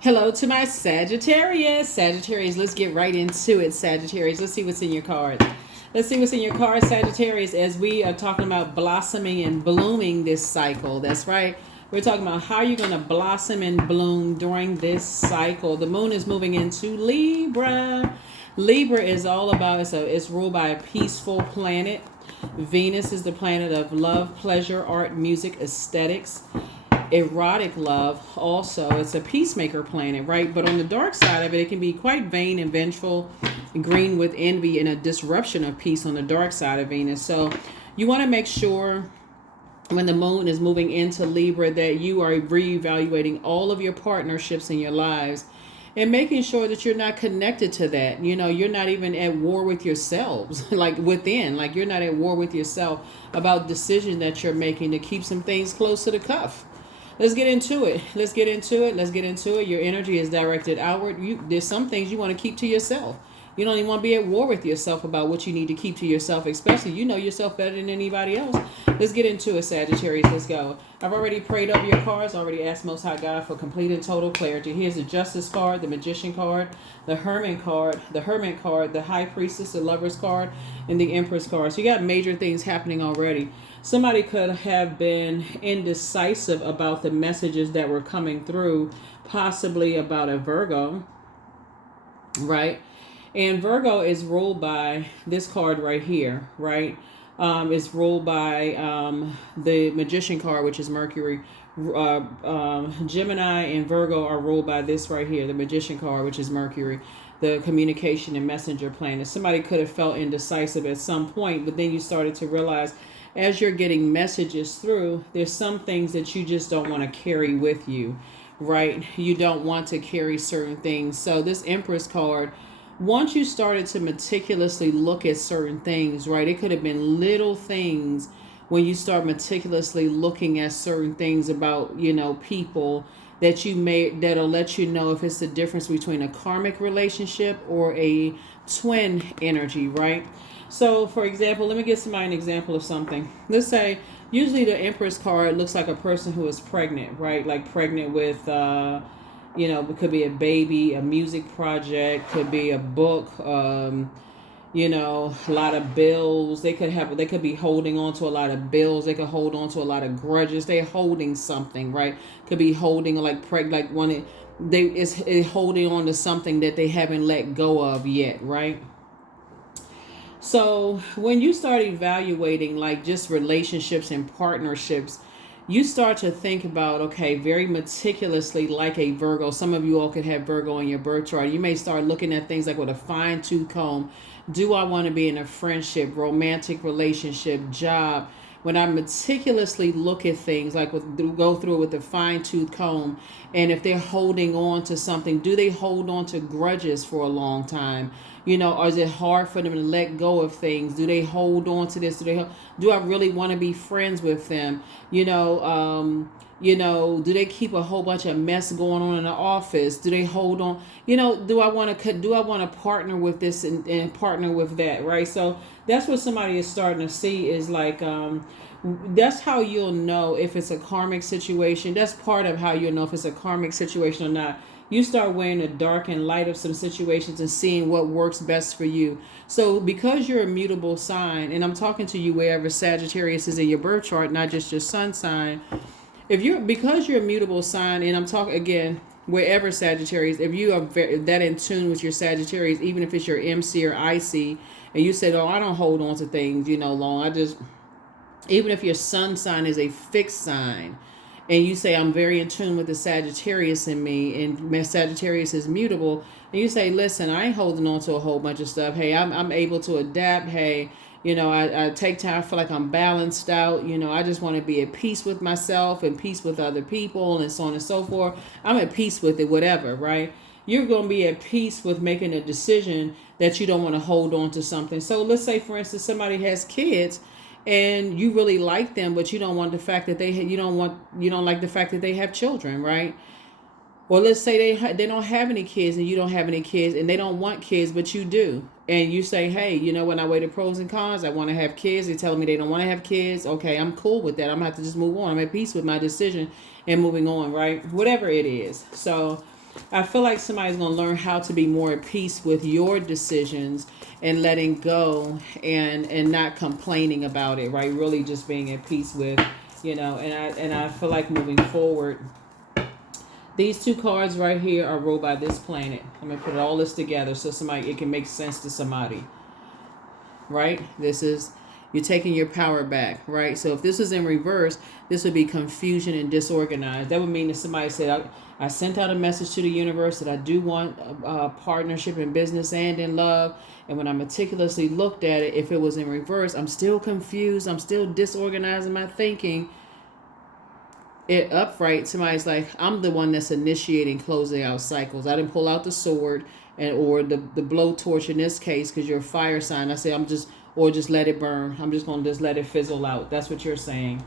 Hello to my Sagittarius. Sagittarius, let's get right into it, Sagittarius. Let's see what's in your cards. Let's see what's in your cards, Sagittarius, as we are talking about blossoming and blooming this cycle. That's right. We're talking about how you're going to blossom and bloom during this cycle. The moon is moving into Libra. Libra is all about, it's ruled by a peaceful planet. Venus is the planet of love, pleasure, art, music, aesthetics, erotic love. Also, it's a peacemaker planet, right? But on the dark side of it, it can be quite vain and vengeful, green with envy, and a disruption of peace on the dark side of Venus. So you want to make sure when the moon is moving into Libra that you are reevaluating all of your partnerships in your lives and making sure that you're not connected to that. You're not even at war with yourselves, like within, like you're not at war with yourself about decisions that you're making to keep some things close to the cuff. Let's get into it. Your energy is directed outward. There's some things you want to keep to yourself. You don't even want to be at war with yourself about what you need to keep to yourself, especially you know yourself better than anybody else. Let's get into it, Sagittarius. Let's go. I've already prayed over your cards, already asked Most High God for complete and total clarity. Here's the Justice card, the Magician card, the Hermit card, the High Priestess, the Lovers card, and the Empress card. So you got major things happening already. Somebody could have been indecisive about the messages that were coming through, possibly about a Virgo, right? And Virgo is ruled by this card right here, right? It's ruled by the Magician card, which is Mercury. Gemini and Virgo are ruled by this right here, the Magician card, which is Mercury, the communication and messenger planet. Somebody could have felt indecisive at some point, but then you started to realize as you're getting messages through, there's some things that you just don't want to carry with you, right? You don't want to carry certain things. So this Empress card, once you started to meticulously look at certain things, right? It could have been little things when you start meticulously looking at certain things about, people that that'll let you know if it's the difference between a karmic relationship or a twin energy, right? So, for example, let me give somebody an example of something. Let's say, usually the Empress card looks like a person who is pregnant, right? Like pregnant with, it could be a baby, a music project, could be a book, a lot of bills. They could be holding on to a lot of bills. They could hold on to a lot of grudges. They're holding something, right? Could be holding like one, is holding on to something that they haven't let go of yet, right? So when you start evaluating like just relationships and partnerships, you start to think about, okay, very meticulously like a Virgo. Some of you all could have Virgo in your birth chart. You may start looking at things like with a fine tooth comb. Do I want to be in a friendship, romantic relationship, job? When I meticulously look at things, go through it with a fine tooth comb, and if they're holding on to something, do they hold on to grudges for a long time? Or is it hard for them to let go of things? Do they hold on to this? Do I really want to be friends with them? Do they keep a whole bunch of mess going on in the office? Do they hold on? Do I want to partner with this and partner with that, right? So that's what somebody is starting to see is like, that's how you'll know if it's a karmic situation. That's part of how you'll know if it's a karmic situation or not. You start weighing the dark and light of some situations and seeing what works best for you. So because you're a mutable sign, and I'm talking to you wherever Sagittarius is in your birth chart, not just your sun sign. Because you're a mutable sign, and I'm talking again, wherever Sagittarius, if you are that in tune with your Sagittarius, even if it's your MC or IC, and you said, oh, I don't hold on to things, long. Even if your sun sign is a fixed sign, and you say, I'm very in tune with the Sagittarius in me, and my Sagittarius is mutable, and you say, listen, I ain't holding on to a whole bunch of stuff. Hey, I'm able to adapt. Hey, I take time. I feel like I'm balanced out. I just want to be at peace with myself and peace with other people and so on and so forth. I'm at peace with it, whatever, right? You're going to be at peace with making a decision that you don't want to hold on to something. So let's say, for instance, somebody has kids and you really like them, but you don't want the fact that you don't like the fact that they have children, right? Or let's say they don't have any kids and you don't have any kids and they don't want kids, but you do. And you say, hey, when I weigh the pros and cons, I want to have kids. They're telling me they don't want to have kids. Okay, I'm cool with that. I'm going to have to just move on. I'm at peace with my decision and moving on, right? Whatever it is. So I feel like somebody's going to learn how to be more at peace with your decisions and letting go and not complaining about it, right? Really just being at peace with, and I feel like moving forward, these two cards right here are ruled by this planet. I'm going to put all this together so it can make sense to somebody, right? This is, you're taking your power back, right? So if this was in reverse, this would be confusion and disorganized. That would mean that somebody said, I sent out a message to the universe that I do want a partnership in business and in love. And when I meticulously looked at it, if it was in reverse, I'm still confused. I'm still disorganized in my thinking. It upright, somebody's like, I'm the one that's initiating closing out cycles. I didn't pull out the sword or the blowtorch in this case because you're a fire sign. I say just let it burn. I'm just going to just let it fizzle out. That's what you're saying.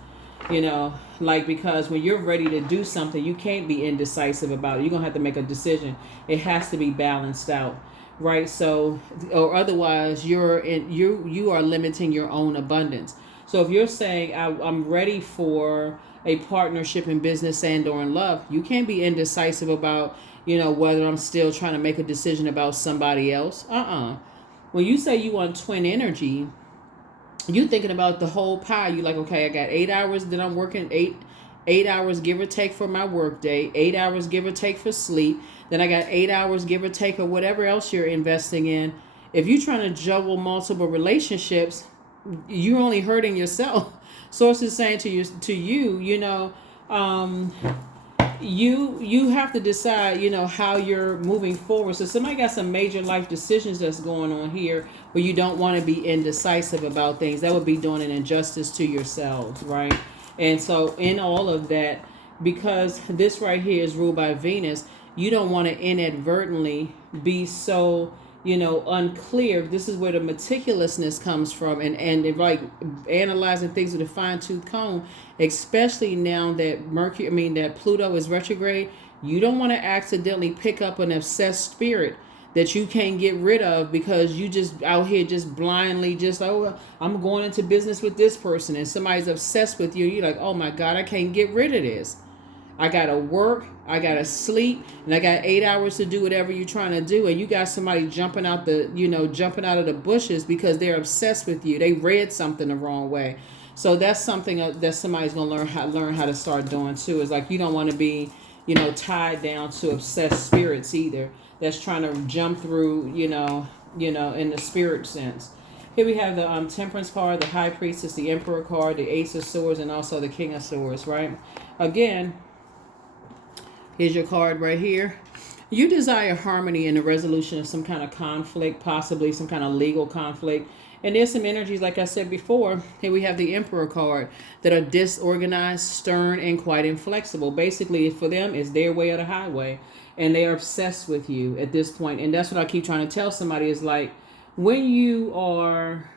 Because when you're ready to do something, you can't be indecisive about it. You're going to have to make a decision. It has to be balanced out, right? So, or otherwise you are limiting your own abundance. So if you're saying I'm ready for a partnership in business and or in love, you can't be indecisive about, whether I'm still trying to make a decision about somebody else. When you say you want twin energy, you thinking about the whole pie. You like, okay, I got 8 hours that I'm working, eight hours give or take for my work day, 8 hours give or take for sleep. Then I got 8 hours give or take or whatever else you're investing in. If you're trying to juggle multiple relationships, you're only hurting yourself. Source is saying to you, you have to decide, how you're moving forward. So somebody got some major life decisions that's going on here where you don't want to be indecisive about things. That would be doing an injustice to yourselves, right? And so in all of that, because this right here is ruled by Venus, you don't want to inadvertently be so unclear. This is where the meticulousness comes from, and like analyzing things with a fine-tooth comb, especially now that that Pluto is retrograde. You don't want to accidentally pick up an obsessed spirit that you can't get rid of because you just out here just blindly I'm going into business with this person and somebody's obsessed with you. You're like, oh my God, I can't get rid of this. I gotta work, I gotta sleep, and I got 8 hours to do whatever you're trying to do. And you got somebody jumping out of the bushes because they're obsessed with you. They read something the wrong way. So that's something that somebody's gonna learn how to start doing too. Is like, you don't want to be, tied down to obsessed spirits either. That's trying to jump through, in the spirit sense. Here we have the Temperance card, the High Priestess, the Emperor card, the Ace of Swords, and also the King of Swords, right? Again, here's your card right here. You desire harmony and the resolution of some kind of conflict, possibly some kind of legal conflict. And there's some energies, like I said before. Here we have the Emperor card that are disorganized, stern, and quite inflexible. Basically, for them, it's their way or the highway. And they are obsessed with you at this point. And that's what I keep trying to tell somebody is like, when you are,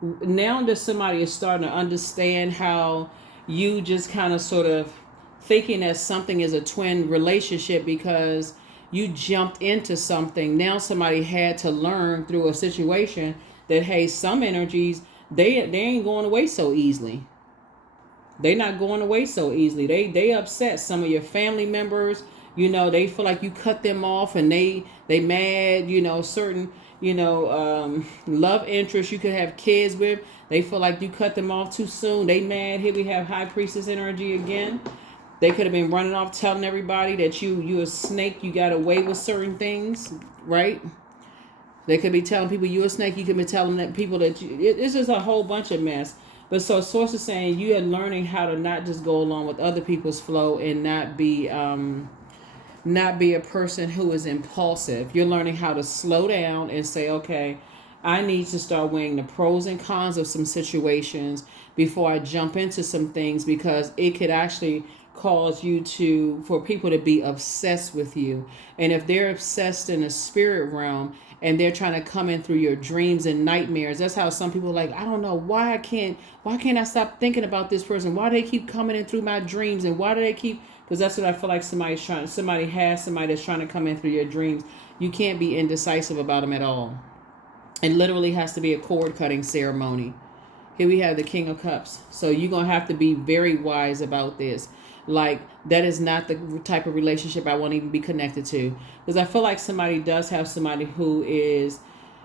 now that somebody is starting to understand how you just kind of sort of thinking that something is a twin relationship because you jumped into something. Now somebody had to learn through a situation that, hey, some energies, they ain't going away so easily. They're not going away so easily. They upset some of your family members. They feel like you cut them off and they mad, certain, love interests you could have kids with. They feel like you cut them off too soon. They mad. Here we have High Priestess energy again. They could have been running off telling everybody that you a snake, you got away with certain things, right? They could be telling people you a snake. You could be telling that people that it's just a whole bunch of mess. But so Source is saying you are learning how to not just go along with other people's flow and not be a person who is impulsive. You're learning how to slow down and say, okay, I need to start weighing the pros and cons of some situations before I jump into some things, because it could actually cause for people to be obsessed with you. And if they're obsessed in a spirit realm and they're trying to come in through your dreams and nightmares, that's how some people are like, I don't know why can't I stop thinking about this person? Why do they keep coming in through my dreams? And why do they keep, because that's what I feel like somebody that's trying to come in through your dreams. You can't be indecisive about them at all. It literally has to be a cord cutting ceremony. Here we have the King of Cups. So you're going to have to be very wise about this. Like, that is not the type of relationship I want to even be connected to. Because I feel like somebody does have somebody who is,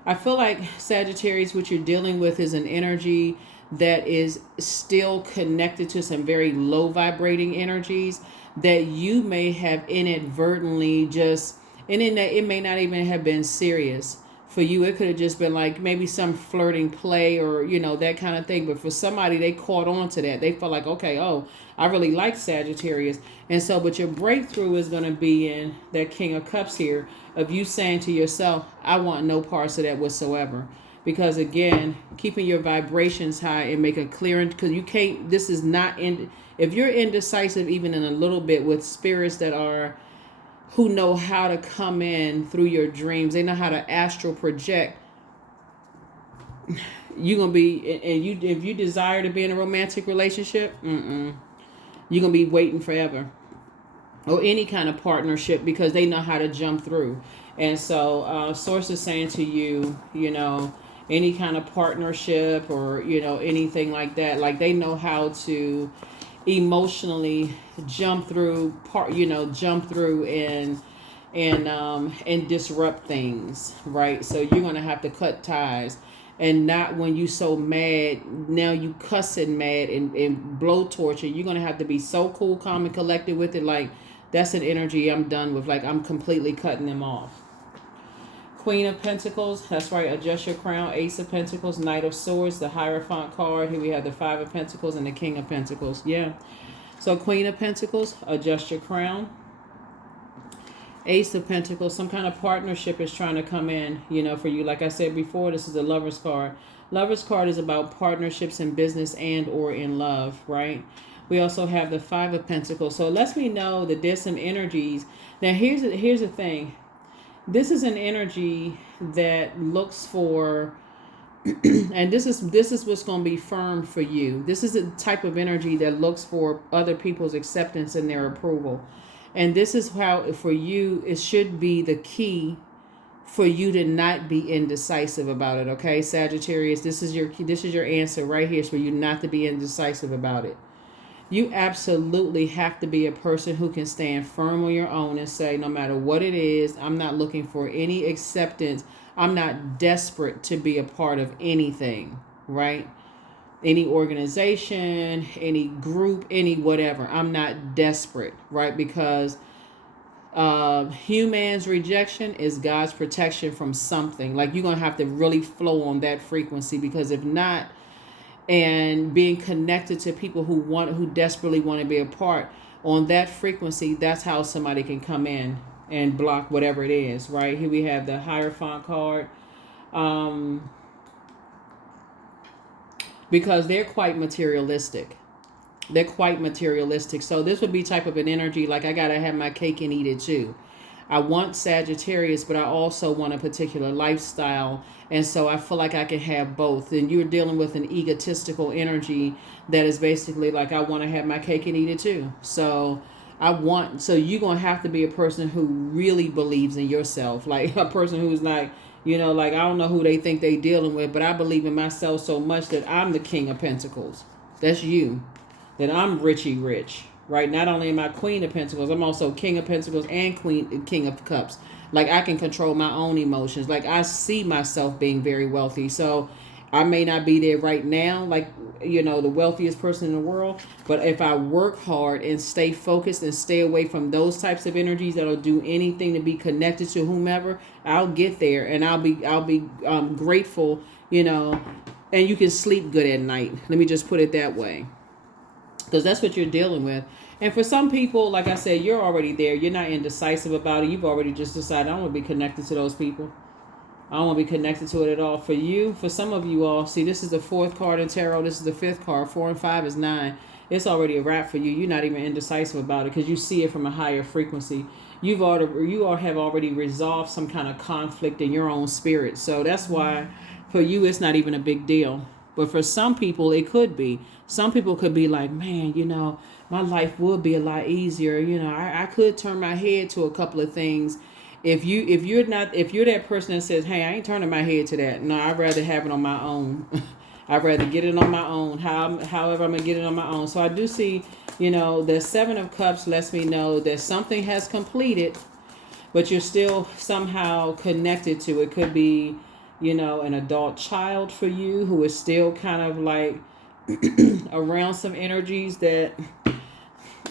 I feel like Sagittarius, what you're dealing with is an energy that is still connected to some very low vibrating energies that you may have inadvertently just, and in that it may not even have been serious. For you, it could have just been like maybe some flirting play or, that kind of thing. But for somebody, they caught on to that. They felt like, okay, oh, I really like Sagittarius. And so, but your breakthrough is going to be in that King of Cups here of you saying to yourself, I want no parts of that whatsoever. Because again, keeping your vibrations high and make a clear, because you can't, this is not, if you're indecisive even in a little bit with spirits that are, who know how to come in through your dreams, they know how to astral project, you're going to be, and you, if you desire to be in a romantic relationship, you're going to be waiting forever. Or any kind of partnership, because they know how to jump through. And so source is saying to you, any kind of partnership or, anything like that, like they know how to emotionally jump through and disrupt things, right? So you're going to have to cut ties. And not when you so mad, now you cussing mad and blow torture. You're going to have to be so cool, calm, and collected with it. Like, that's an energy I'm done with. Like, I'm completely cutting them off. Queen of Pentacles, that's right, adjust your crown. Ace of Pentacles, Knight of Swords, the Hierophant card. Here we have the Five of Pentacles and the King of Pentacles. Yeah. So Queen of Pentacles, adjust your crown. Ace of Pentacles, some kind of partnership is trying to come in, for you. Like I said before, this is a Lover's card. Lover's card is about partnerships in business and or in love, right? We also have the Five of Pentacles. So it lets me know that there's some energies. Now, here's the thing. This is an energy that looks for, and this is what's going to be firm for you. This is a type of energy that looks for other people's acceptance and their approval. And this is how, for you, it should be the key for you to not be indecisive about it. Okay, Sagittarius, this is your answer right here. It's for you not to be indecisive about it. You absolutely have to be a person who can stand firm on your own and say, no matter what it is, I'm not looking for any acceptance. I'm not desperate to be a part of anything, right? Any organization, any group, any whatever. I'm not desperate, right? Because human's rejection is God's protection from something. Like, you're going to have to really flow on that frequency, because if not, and being connected to people who desperately want to be a part on that frequency, that's how somebody can come in and block whatever it is, right? Here we have the Hierophant card. Because they're quite materialistic. They're quite materialistic. So this would be type of an energy like, I got to have my cake and eat it too. I want Sagittarius, but I also want a particular lifestyle. And so I feel like I can have both. And you're dealing with an egotistical energy that is basically like, I want to have my cake and eat it too. So you're going to have to be a person who really believes in yourself. Like a person who's like, like, I don't know who they think they dealing with, but I believe in myself so much that I'm the King of Pentacles. That's you. That I'm richy rich. Right? Not only am I Queen of Pentacles, I'm also King of Pentacles and King of Cups. Like, I can control my own emotions. Like, I see myself being very wealthy. So I may not be there right now, like, the wealthiest person in the world. But if I work hard and stay focused and stay away from those types of energies that'll do anything to be connected to whomever, I'll get there, and I'll be grateful, and you can sleep good at night. Let me just put it that way. Because that's what you're dealing with. And for some people, like I said, you're already there. You're not indecisive about it. You've already just decided, I don't want to be connected to those people. I don't want to be connected to it at all. For you, for some of you all, see, this is the fourth card in tarot. This is the fifth card. 4 and 5 is 9. It's already a wrap for you. You're not even indecisive about it because you see it from a higher frequency. You all have already resolved some kind of conflict in your own spirit. So that's why for you, it's not even a big deal. But for some people, it could be. Some people could be like, man, my life would be a lot easier. I could turn my head to a couple of things. If you're that person that says, hey, I ain't turning my head to that. No, I'd rather have it on my own. I'd rather get it on my own. However I'm going to get it on my own. So I do see, The Seven of Cups lets me know that something has completed, but you're still somehow connected to it. Could be, an adult child for you who is still kind of like around some energies that,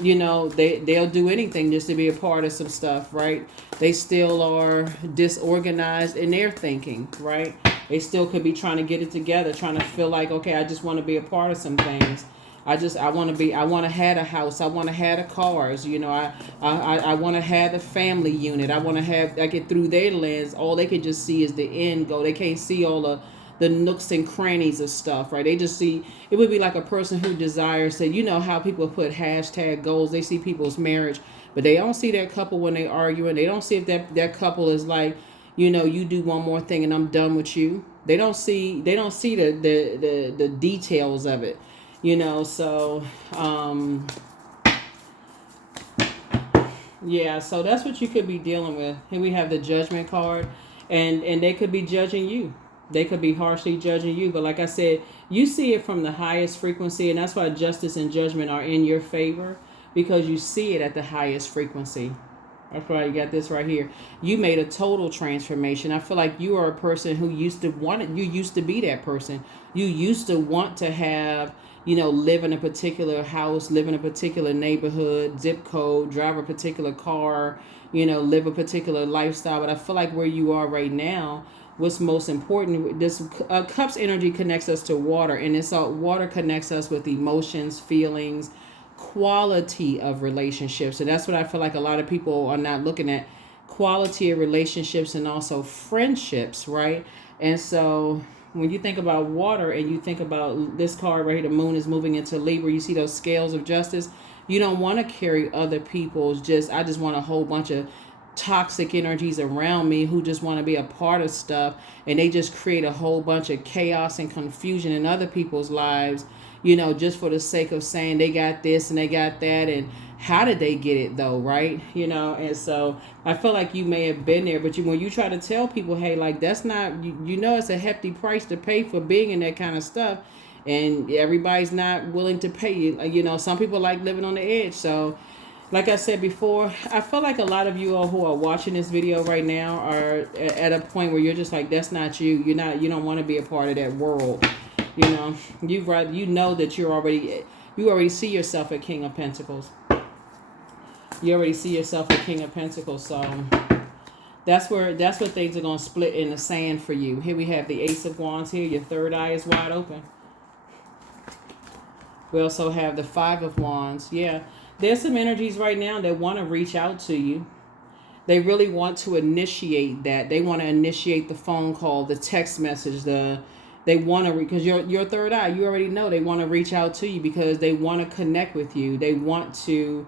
they'll do anything just to be a part of some stuff, right? They still are disorganized in their thinking, right? They still could be trying to get it together, trying to feel like, okay, I just want to be a part of some things. I want to have a house. I want to have the cars. I want to have the family unit. I want to have, like, it through their lens. All they can just see is the end goal. They can't see all the nooks and crannies of stuff, right? They just see, it would be like a person who desires to, how people put hashtag goals. They see people's marriage, but they don't see that couple when they arguing. They don't see if that couple is like, you do one more thing and I'm done with you. They don't see the details of it. So yeah, so that's what you could be dealing with. Here we have the Judgment card, and they could be judging you. They could be harshly judging you, but like I said, you see it from the highest frequency, and that's why justice and judgment are in your favor, because you see it at the highest frequency. That's why you got this right here. You made a total transformation. I feel like you are a person who used to be that person. You used to want to have, live in a particular house, live in a particular neighborhood, zip code, drive a particular car, live a particular lifestyle. But I feel like where you are right now, what's most important, this Cups energy connects us to water, and water connects us with emotions, feelings, quality of relationships. And that's what I feel like a lot of people are not looking at: quality of relationships and also friendships, right? And so when you think about water and you think about this card right here, the moon is moving into Libra, you see those scales of justice. You don't want to carry other people's I just want a whole bunch of toxic energies around me who just want to be a part of stuff, and they just create a whole bunch of chaos and confusion in other people's lives, just for the sake of saying they got this and they got that, and how did they get it though, right? And so I feel like you may have been there, but when you try to tell people, hey, like, that's not, it's a hefty price to pay for being in that kind of stuff, and everybody's not willing to pay you. Some people like living on the edge. So like I said before, I feel like a lot of you all who are watching this video right now are at a point where you're just like, that's not you. You don't want to be a part of that world. You know that you already see yourself at King of Pentacles. You already see yourself at King of Pentacles. So that's where things are going to split in the sand for you. Here we have the Ace of Wands here. Your third eye is wide open. We also have the Five of Wands. Yeah. There's some energies right now that want to reach out to you. They really want to initiate that. They want to initiate the phone call, the text message, they want to, because your third eye, you already know they want to reach out to you because they want to connect with you. They want to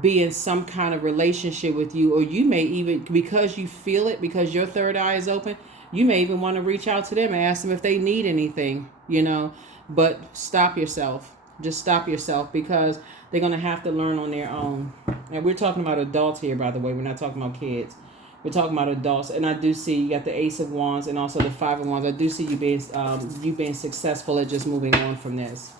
be in some kind of relationship with you, or you may even, because you feel it, because your third eye is open, you may even want to reach out to them and ask them if they need anything, but stop yourself. Just stop yourself, because they're going to have to learn on their own. And we're talking about adults here, by the way. We're not talking about kids. We're talking about adults. And I do see you got the Ace of Wands and also the Five of Wands. I do see you being successful at just moving on from this.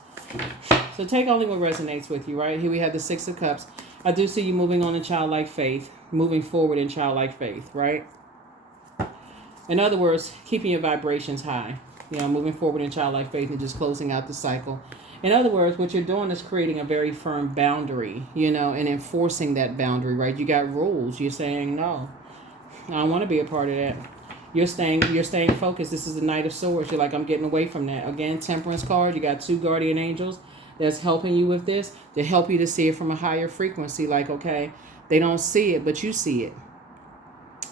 So take only what resonates with you, right? Here we have the Six of Cups. I do see you moving on in childlike faith, moving forward in childlike faith, right? In other words, keeping your vibrations high. Moving forward in childlike faith and just closing out the cycle. In other words, what you're doing is creating a very firm boundary, and enforcing that boundary, right? You got rules. You're saying, no, I don't want to be a part of that. You're staying focused. This is the Knight of Swords. You're like, I'm getting away from that. Again, Temperance card. You got two guardian angels that's helping you with this, to help you to see it from a higher frequency. Like, okay, they don't see it, but you see it.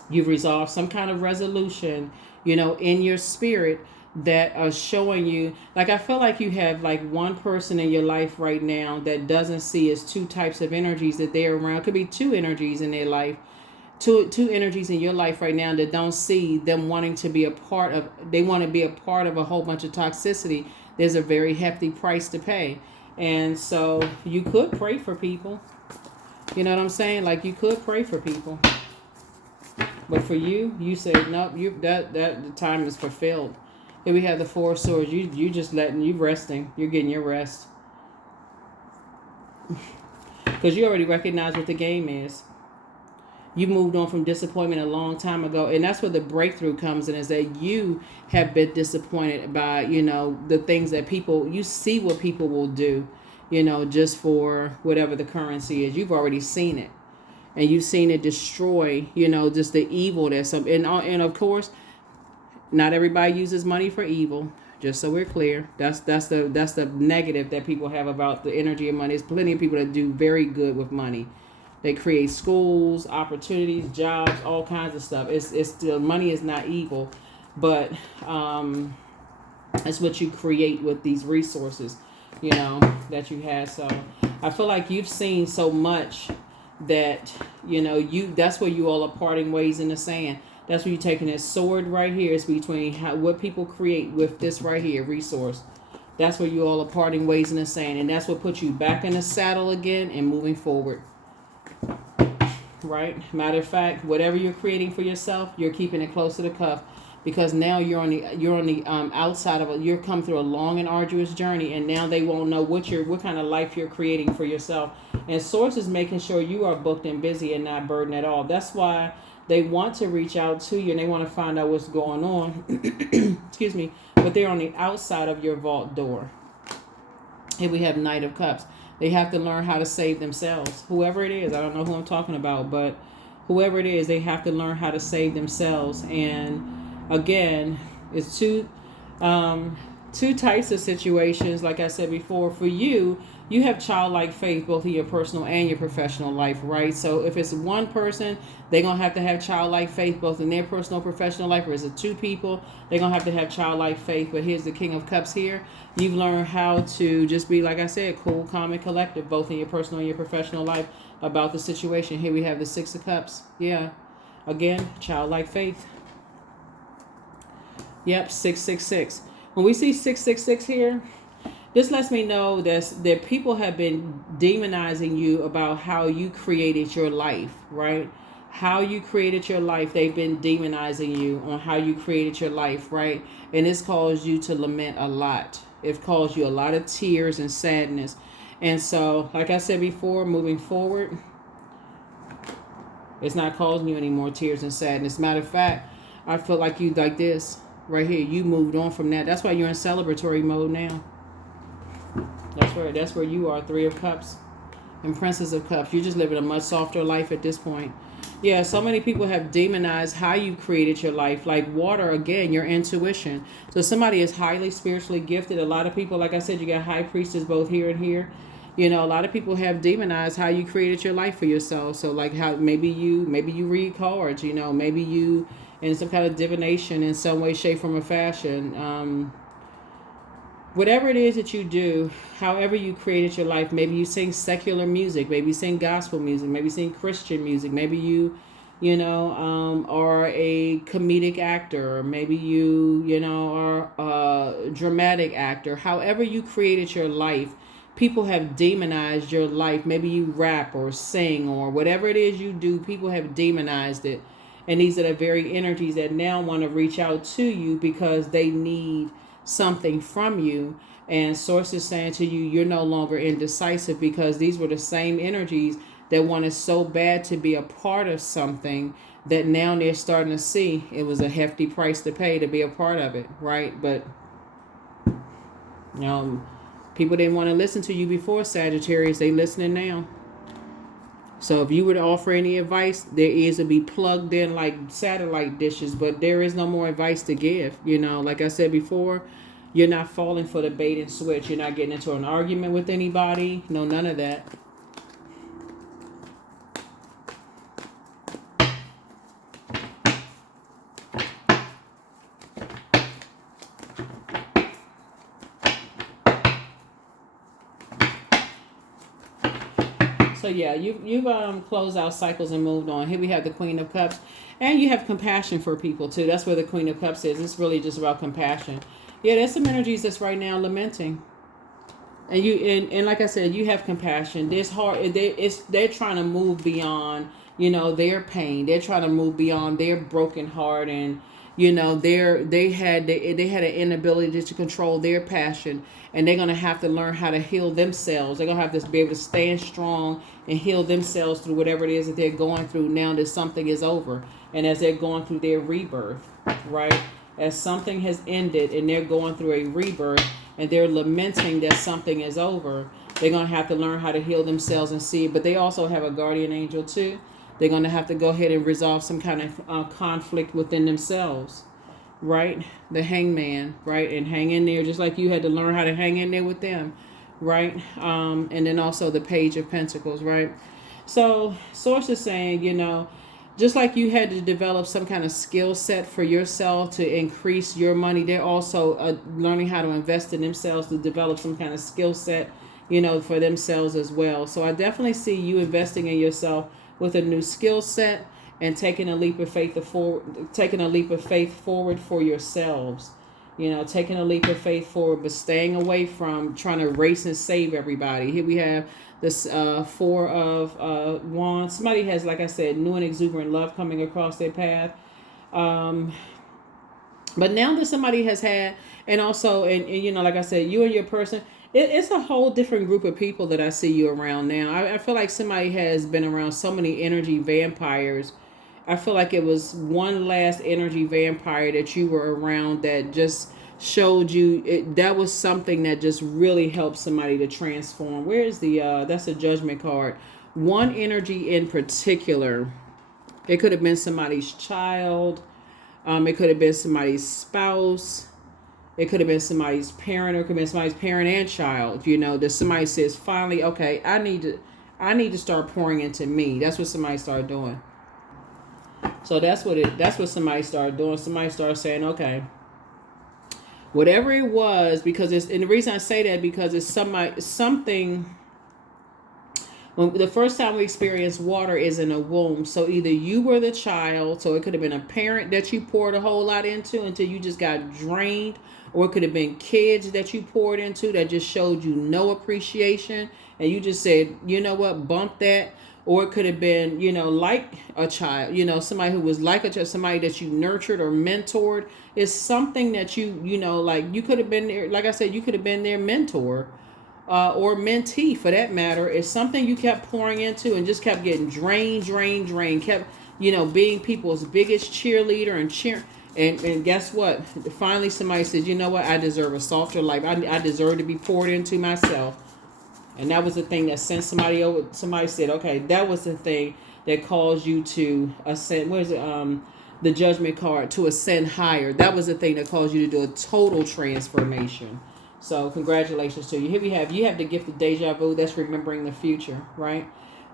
You've resolved some kind of resolution, in your spirit, that are showing you, like, I feel like you have like one person in your life right now that doesn't see as two types of energies that they're around. It could be two energies in their life, two energies in your life right now that don't see them wanting to be a part of, they want to be a part of a whole bunch of toxicity. There's a very hefty price to pay. And so you could pray for people. You know what I'm saying? Like, you could pray for people. But for you say, nope, that the time is fulfilled. Here we have the Four of Swords. You just resting. You're getting your rest. because you already recognize what the game is. You moved on from disappointment a long time ago, and that's where the breakthrough comes in, is that you have been disappointed by, the things that people, you see what people will do, just for whatever the currency is. You've already seen it, and you've seen it destroy, just the evil that's some, and of course, not everybody uses money for evil. Just so we're clear, that's the negative that people have about the energy of money. There's plenty of people that do very good with money. They create schools, opportunities, jobs, all kinds of stuff. It's still, money is not evil, but it's what you create with these resources, that you have. So I feel like you've seen so much that, that's where you all are parting ways in the sand. That's where you're taking this sword right here. It's between what people create with this right here, resource. That's where you all are parting ways in the sand. And that's what puts you back in the saddle again and moving forward. Right? Matter of fact, whatever you're creating for yourself, you're keeping it close to the cuff, because now you're on the outside of it. You're come through a long and arduous journey, and now they won't know what kind of life you're creating for yourself. And Source is making sure you are booked and busy and not burdened at all. That's why they want to reach out to you and they want to find out what's going on. Excuse me. But they're on the outside of your vault door. Here we have Knight of Cups. They have to learn how to save themselves. Whoever it is, I don't know who I'm talking about, but whoever it is, they have to learn how to save themselves. And again, it's two types of situations. Like I said before, for you, you have childlike faith both in your personal and your professional life, right? So if it's one person, they're going to have childlike faith both in their personal and professional life. Or is it two people, they're going to have childlike faith. But here's the King of Cups here. You've learned how to just be, like I said, cool, calm, and collective, both in your personal and your professional life about the situation. Here we have the Six of Cups. Yeah. Again, childlike faith. Yep, 666. When we see 666 here, this lets me know that people have been demonizing you about how you created your life, right? How you created your life. They've been demonizing you on how you created your life, right? And it's caused you to lament a lot. It's caused you a lot of tears and sadness. And so, like I said before, moving forward, it's not causing you any more tears and sadness. Matter of fact, I feel like you like this right here. You moved on from that. That's why you're in celebratory mode now. That's where you are. Three of Cups and Princess of Cups. You're just living a much softer life at this point. Yeah, so many people have demonized how you created your life. Like water, again, your intuition. So somebody is highly spiritually gifted. A lot of people, like I said, you got high priestess both here and here. A lot of people have demonized how you created your life for yourself. So like how maybe you read cards, maybe you in some kind of divination in some way, shape, form, or fashion. Whatever it is that you do, however you created your life, maybe you sing secular music, maybe you sing gospel music, maybe you sing Christian music, maybe you are a comedic actor, or maybe you are a dramatic actor. However you created your life, people have demonized your life. Maybe you rap or sing or whatever it is you do, people have demonized it. And these are the very energies that now want to reach out to you because they need something from you. And Source is saying to you, you're no longer indecisive, because these were the same energies that wanted so bad to be a part of something that now they're starting to see it was a hefty price to pay to be a part of it, right? But people didn't want to listen to you before, Sagittarius. They listening now. So if you were to offer any advice, their ears would be plugged in like satellite dishes, but there is no more advice to give. Like I said before, you're not falling for the bait and switch. You're not getting into an argument with anybody. No, none of that. So yeah, you've closed out cycles and moved on. Here we have the Queen of Cups, and you have compassion for people too. That's where the Queen of Cups is. It's really just about compassion. Yeah, there's some energies that's right now lamenting, and and like I said, you have compassion. There's hard. They're trying to move beyond their pain. They're trying to move beyond their broken heart, and You know, they had an inability to control their passion, and they're gonna have to learn how to heal themselves. They're gonna have to be able to stand strong and heal themselves through whatever it is that they're going through now that something is over, and as they're going through their rebirth, right? As something has ended and they're going through a rebirth and they're lamenting that something is over, they're going to have to learn how to heal themselves and see it. But they also have a guardian angel too. They're going to have to go ahead and resolve some kind of conflict within themselves, right? The hangman, right? And hang in there just like you had to learn how to hang in there with them, right? And then also the page of pentacles, right? So source is saying, you know, just like you had to develop some kind of skill set for yourself to increase your money, they're also learning how to invest in themselves to develop some kind of skill set, you know, for themselves as well. So I definitely see you investing in yourself with a new skill set and taking a leap of faith forward for yourselves. You know, taking a leap of faith forward, but staying away from trying to race and save everybody. Here we have this Four of Wands. Somebody has, like I said, new and exuberant love coming across their path. But now that somebody has had, and also, and you know, like I said, you and your person, it's a whole different group of people that I see you around now. I feel like somebody has been around so many energy vampires. I feel like it was one last energy vampire that you were around that just showed you that was something that just really helped somebody to transform. Where's the that's a judgment card. One energy in particular, it could have been somebody's child, it could have been somebody's spouse, it could have been somebody's parent, or it could have been somebody's parent and child. You know, that somebody says finally, okay, I need to start pouring into me. That's what somebody started doing. So that's what somebody started doing. Somebody started saying, okay, whatever it was, because it's, and the reason I say that because it's something. When the first time we experience water is in a womb, so either you were the child, so it could have been a parent that you poured a whole lot into until you just got drained, or it could have been kids that you poured into that just showed you no appreciation, and you just said, you know what, bump that. Or it could have been, you know, like a child, you know, somebody who was like a child, somebody that you nurtured or mentored. It's something that you know, like you could have been there. Like I said, you could have been their mentor or mentee for that matter. It's something you kept pouring into and just kept getting drained, kept, you know, being people's biggest cheerleader and cheer. And guess what? Finally, somebody said, you know what? I deserve a softer life. I deserve to be poured into myself. And that was the thing that sent somebody over. Somebody said, okay, that was the thing that caused you to ascend. What is it? The judgment card, to ascend higher. That was the thing that caused you to do a total transformation. So congratulations to you. Here you have the gift of deja vu. That's remembering the future, right?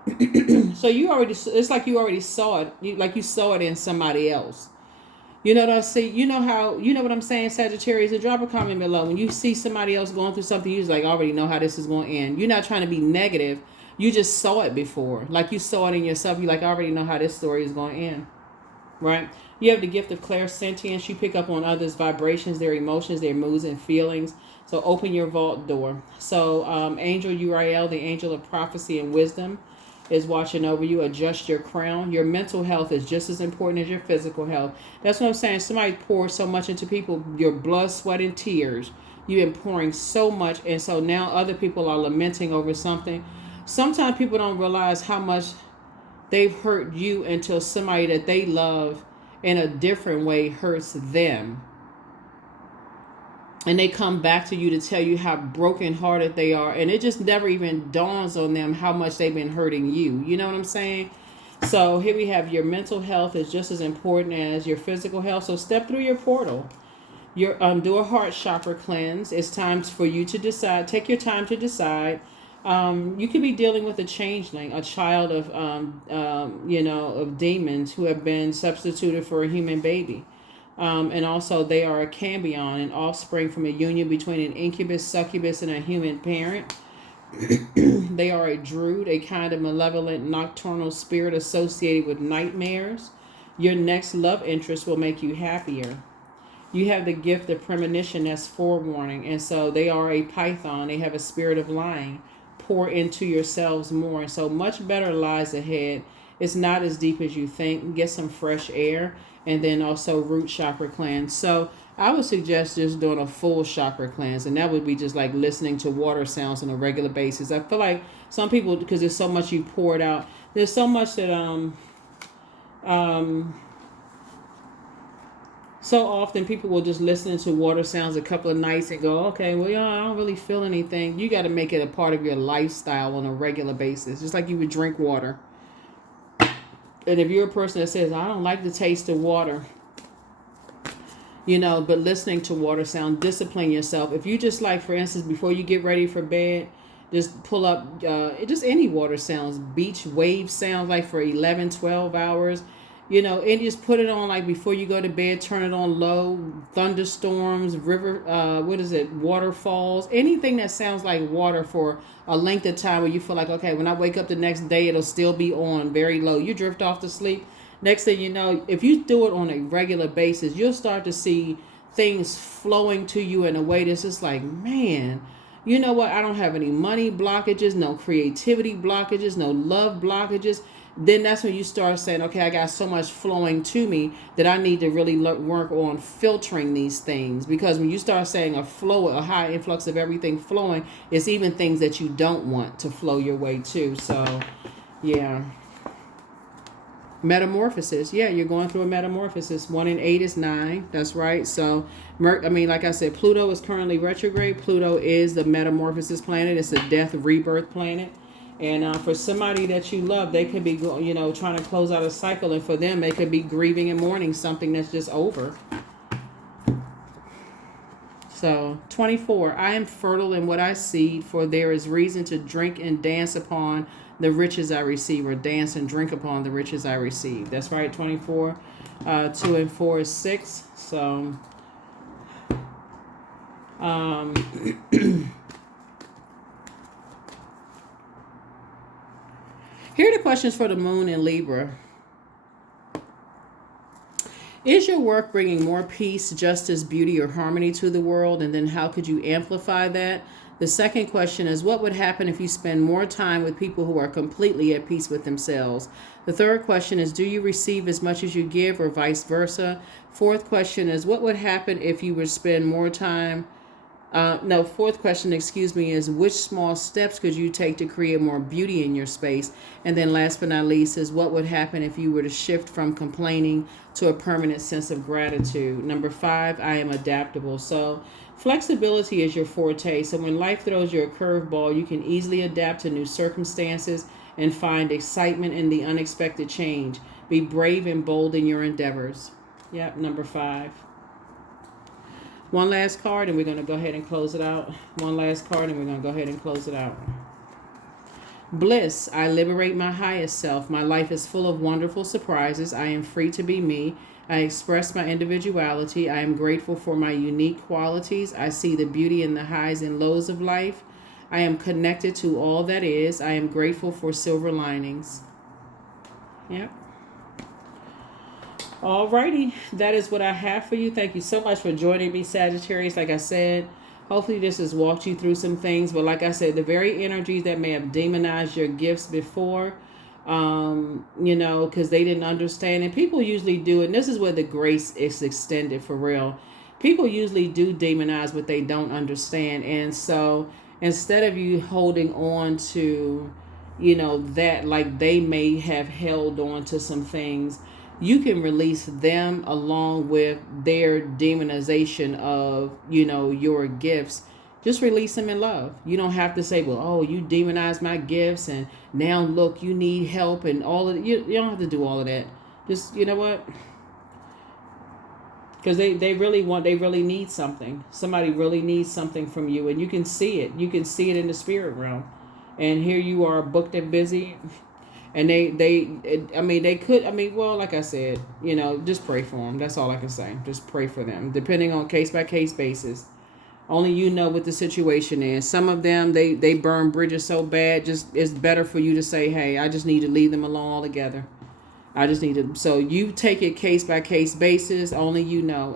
So it's like you already saw it. Like you saw it in somebody else. You know what I see? You know what I'm saying, Sagittarius? And drop a comment below. When you see somebody else going through something, you just like already know how this is going to end. You're not trying to be negative. You just saw it before. Like you saw it in yourself. You like, I already know how this story is going to end. Right? You have the gift of clairsentience. You pick up on others' vibrations, their emotions, their moods and feelings. So open your vault door. So Angel Uriel, the angel of prophecy and wisdom, is watching over you. Adjust your crown. Your mental health is just as important as your physical health. That's what I'm saying. Somebody pours so much into people, your blood, sweat, and tears. You've been pouring so much, and so now other people are lamenting over something. Sometimes people don't realize how much they've hurt you until somebody that they love in a different way hurts them. And they come back to you to tell you how brokenhearted they are. And it just never even dawns on them how much they've been hurting you. You know what I'm saying? So here we have your mental health is just as important as your physical health. So step through your portal. Do a heart chakra cleanse. It's time for you to decide. Take your time to decide. You could be dealing with a changeling, a child of, of demons who have been substituted for a human baby. And also they are a cambion, an offspring from a union between an incubus, succubus, and a human parent. They are a druid, a kind of malevolent nocturnal spirit associated with nightmares. Your next love interest will make you happier. You have the gift of premonition as forewarning. And so they are a python. They have a spirit of lying. Pour into yourselves more. And so much better lies ahead. It's not as deep as you think. Get some fresh air, and then also root chakra cleanse. So I would suggest just doing a full chakra cleanse, and that would be just like listening to water sounds on a regular basis. I feel like some people, because there's so much you poured out, there's so much that so often people will just listen to water sounds a couple of nights and go, okay, well, yeah, I don't really feel anything. You got to make it a part of your lifestyle on a regular basis, just like you would drink water. And if you're a person that says, I don't like the taste of water, but listening to water sound, discipline yourself. If you just like, for instance, before you get ready for bed, just pull up just any water sounds, beach wave sounds, like for 11, 12 hours, and just put it on like before you go to bed, turn it on low, thunderstorms, river, waterfalls, anything that sounds like water for a length of time where you feel like, okay, when I wake up the next day, it'll still be on very low. You drift off to sleep. Next thing you know, if you do it on a regular basis, you'll start to see things flowing to you in a way that's just like, man, you know what? I don't have any money blockages, no creativity blockages, no love blockages. Then that's when you start saying, okay, I got so much flowing to me that I need to really work on filtering these things. Because when you start saying a flow, a high influx of everything flowing, it's even things that you don't want to flow your way to. So, yeah. Metamorphosis. Yeah, you're going through a metamorphosis. 1 and 8 is 9. That's right. So, like I said, Pluto is currently retrograde. Pluto is the metamorphosis planet. It's a death rebirth planet. And for somebody that you love, they could be, trying to close out a cycle. And for them, they could be grieving and mourning something that's just over. So, 24. I am fertile in what I seed, for there is reason to drink and dance upon the riches I receive, or dance and drink upon the riches I receive. That's right, 24. 2 and 4 is 6. So, here are the questions for the moon in Libra. Is your work bringing more peace, justice, beauty, or harmony to the world? And then how could you amplify that? The second question is, what would happen if you spend more time with people who are completely at peace with themselves? The third question is, do you receive as much as you give, or vice versa? Fourth question is, what would happen if you would spend more time fourth question, is which small steps could you take to create more beauty in your space? And then last but not least is, what would happen if you were to shift from complaining to a permanent sense of gratitude? Number 5, I am adaptable. So flexibility is your forte. So when life throws you a curveball, you can easily adapt to new circumstances and find excitement in the unexpected change. Be brave and bold in your endeavors. Yep, number 5. One last card, and we're going to go ahead and close it out. One last card, and we're going to go ahead and close it out. Bliss. I liberate my highest self. My life is full of wonderful surprises. I am free to be me. I express my individuality. I am grateful for my unique qualities. I see the beauty in the highs and lows of life. I am connected to all that is. I am grateful for silver linings. Yep. Alrighty, that is what I have for you. Thank you so much for joining me, Sagittarius. Like I said, hopefully this has walked you through some things. But like I said, the very energies that may have demonized your gifts before, because they didn't understand. And people usually do, and this is where the grace is extended for real. People usually do demonize what they don't understand. And so instead of you holding on to, that like they may have held on to some things, you can release them along with their demonization of, your gifts. Just release them in love. You don't have to say, well, oh, you demonized my gifts and now look, you need help and all of it. You don't have to do all of that. Just, you know what? Because they really need something. Somebody really needs something from you, and you can see it. You can see it in the spirit realm. And here you are booked and busy. And like I said, just pray for them. That's all I can say. Just pray for them, depending on case by case basis. Only you know what the situation is. Some of them, they burn bridges so bad, just it's better for you to say, hey, I just need to leave them alone altogether. I just need to. So you take it case by case basis. Only you know.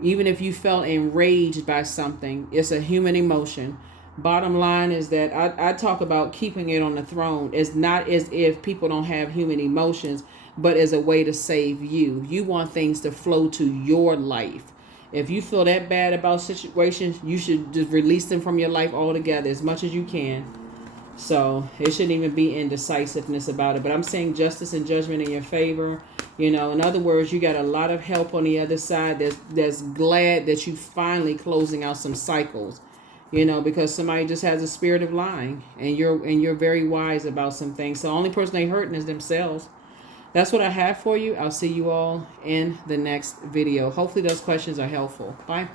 Even if you felt enraged by something, it's a human emotion. Bottom line is that I talk about keeping it on the throne. It's not as if people don't have human emotions, but as a way to save you. You want things to flow to your life. If you feel that bad about situations, you should just release them from your life altogether as much as you can. So it shouldn't even be indecisiveness about it. But I'm saying justice and judgment in your favor. You know, in other words, you got a lot of help on the other side that's glad that you finally closing out some cycles. You know, because somebody just has a spirit of lying, and you're very wise about some things. So the only person they hurting is themselves. That's what I have for you. I'll see you all in the next video. Hopefully those questions are helpful. Bye.